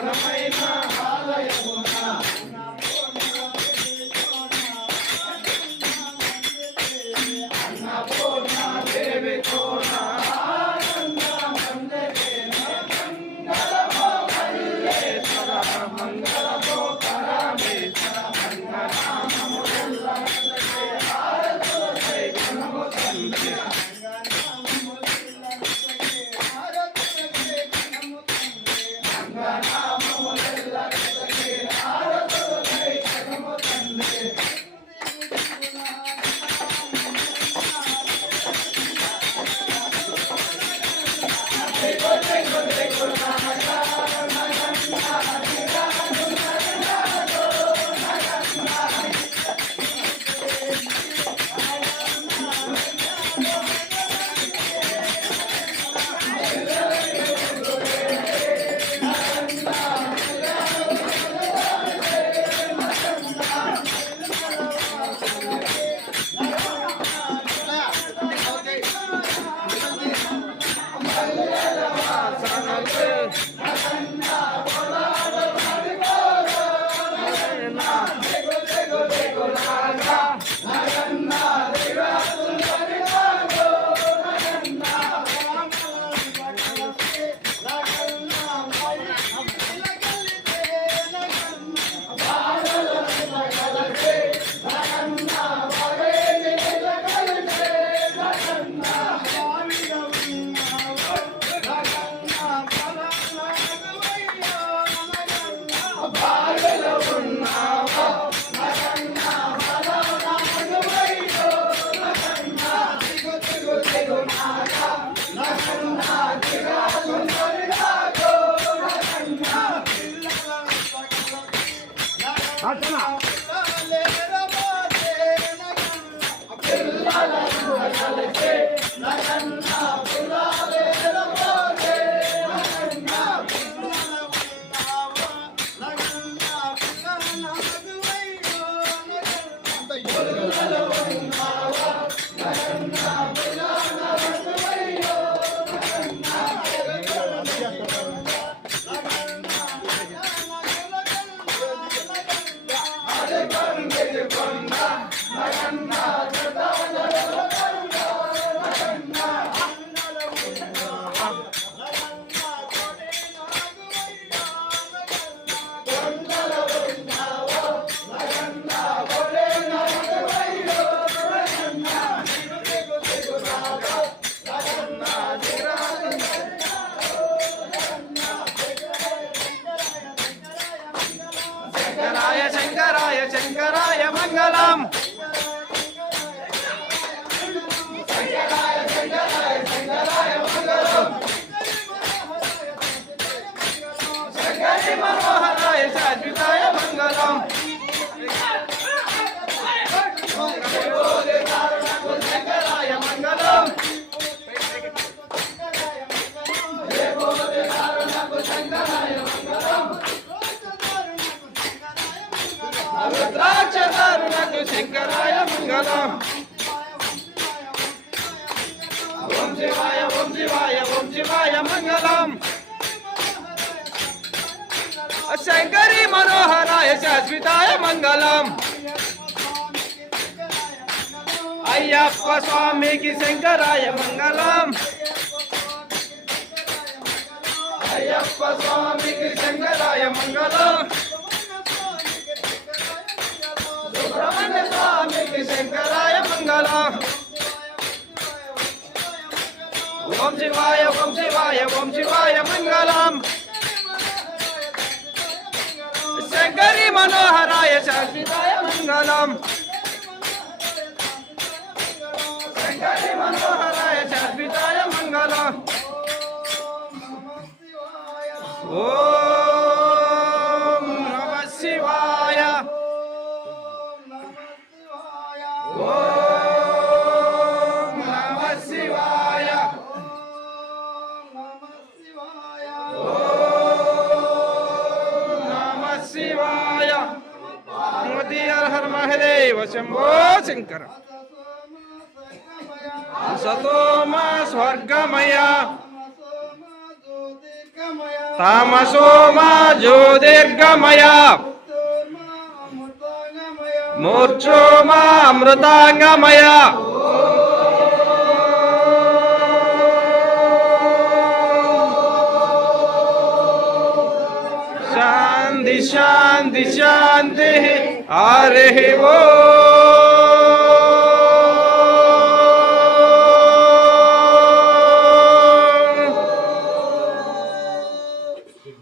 i'm Dynamite. Thank you. శంకరాయ మనోహరాయ శాశ్వతాయ మంగళం శంకరాయ మంగళం శంకరి మనోహరాయ శాశ్వతాయ మంగళం. అయ్యప్ప స్వామికి శంకరాయ మంగళం. అయ్యప్ప స్వామికి శంకరాయ మంగళం. సుబ్రహ్మణ్య స్వామికి శంకరాయ మంగళం. ఓం శివాయ ఓం శివాయ ఓం శివాయ మంగళం. శాశ్వతాయ మంగళం శంకరి మనోహరాయ శాశ్వతాయ మంగళం ఓం शंकर महादेव, शंभो शंकर। सतो मा स्वर्गमय। तामसो मा ज्योतिर्गमय। मूर्छो मा अमृतांगमय शांति शांति शांति आ रहे वो